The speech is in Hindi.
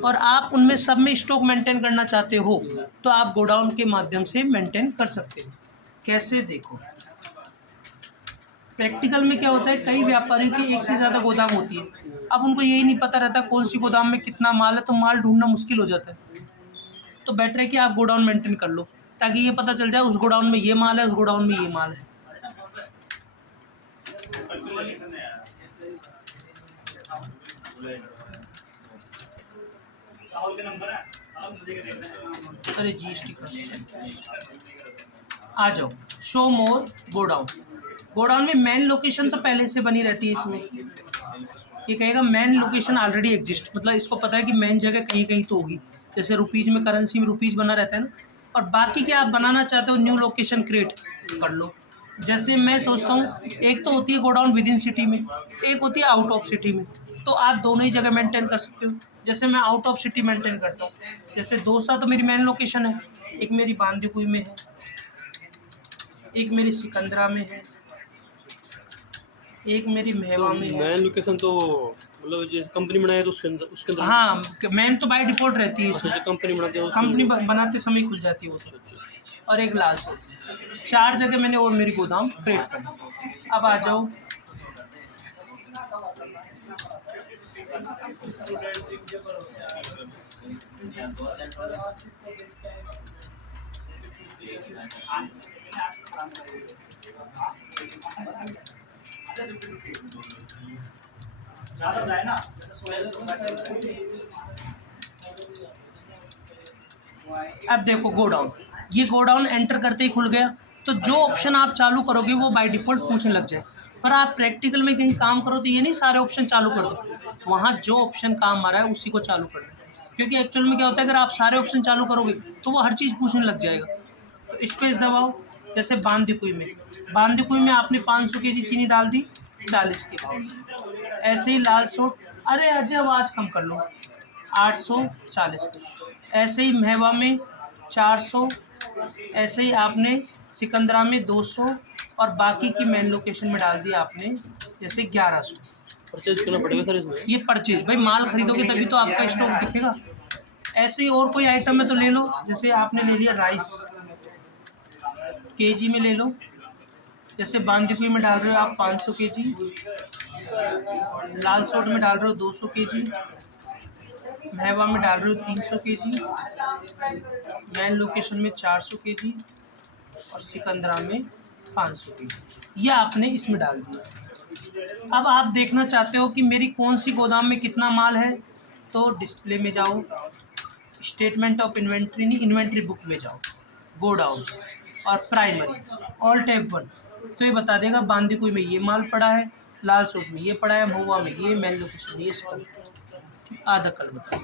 और आप उनमें सब में स्टॉक मेंटेन करना चाहते हो तो आप गोडाउन के माध्यम से मेंटेन कर सकते हो। कैसे, देखो प्रैक्टिकल में क्या होता है, कई व्यापारियों की एक से ज़्यादा गोदाम होती है। अब उनको यही नहीं पता रहता कौन सी गोदाम में कितना माल है, तो माल ढूंढना मुश्किल हो जाता है। तो बेटर है कि आप गोडाउन मेंटेन कर लो, ताकि ये पता चल जाए उस गोडाउन में ये माल है, उस गोडाउन में ये माल है। अरे GST आ जाओ, शो मोर गोडाउन। गोडाउन में मेन लोकेशन तो पहले से बनी रहती है। इसमें ये कहेगा मेन लोकेशन ऑलरेडी एग्जिस्ट, मतलब इसको पता है कि मेन जगह कहीं कहीं तो होगी। जैसे रुपीज़ में, करेंसी में रुपीज़ बना रहता है ना, और बाकी क्या आप बनाना चाहते हो न्यू लोकेशन क्रिएट कर लो। जैसे मैं सोचता हूँ, एक तो होती है गोडाउन विद इन सिटी में, एक होती है आउट ऑफ सिटी में, तो आप दोनों ही जगह मेंटेन कर सकते हो। जैसे मैं आउट ऑफ सिटी मेंटेन करता हूँ, जैसे दौसा तो मेरी मेन लोकेशन है, एक मेरी बांदीकुई में है, एक मेरी सिकंदरा में है, एक मेरी मेवा में है। मेन लोकेशन तो मतलब जो कंपनी बनाए तो उसके अंदर हाँ, मेन तो बाय डिफॉल्ट रहती है इसमें, कंपनी बनाते हैं कंपनी बनाते समय खुल जाती है वो तो। और एक लास्ट, 4 जगह मैंने और मेरी गोदाम क्रिएट कर दी। अब आ जाओ, अब देखो गोडाउन, ये गोडाउन एंटर करते ही खुल गया, तो जो ऑप्शन आप चालू करोगे वो बाय डिफ़ॉल्ट पूछने लग जाए। पर आप प्रैक्टिकल में कहीं काम करो तो ये नहीं सारे ऑप्शन चालू कर दो, वहाँ जो ऑप्शन काम आ रहा है उसी को चालू कर दो। क्योंकि एक्चुअल में क्या होता है, अगर आप सारे ऑप्शन चालू करोगे तो वो हर चीज़ पूछने लग जाएगा। तो स्पेस दबाओ, जैसे बांदीकुई में आपने 500 केजी चीनी डाल दी, 40 के। ऐसे ही लाल सोट, अरे अजय आवाज़ कम कर लो, 840 के। ऐसे ही मेवा में 400, ऐसे ही आपने सिकंदरा में 200, और बाकी की मेन लोकेशन में डाल दिया आपने जैसे 1100। परचेज करना पड़ेगा सर इसमें। ये परचेज, भाई माल खरीदोगे तभी तो आपका स्टॉक दिखेगा। ऐसे ही और कोई आइटम है तो ले लो, जैसे आपने ले लिया राइस, केजी में ले लो। जैसे बांदीकुई में डाल रहे हो आप 500 केजी, लाल सोट में डाल रहे हो 200 केजी, मेवा में डाल रहे हो 300 केजी, मेन लोकेशन में 400 केजी, और सिकंदरा में 500 केजी। ये आपने इसमें डाल दिया। अब आप देखना चाहते हो कि मेरी कौन सी गोदाम में कितना माल है, तो डिस्प्ले में जाओ, स्टेटमेंट ऑफ इन्वेंट्री नहीं, इन्वेंट्री बुक में जाओ, गोडाउन और प्राइमरी, ऑल टैब 1, तो ये बता देगा बांदीकुई में ये माल पड़ा है, लाल सोट में ये पड़ा है, महुआ में ये, मेन लोकेशन में ये, आधा कल बता।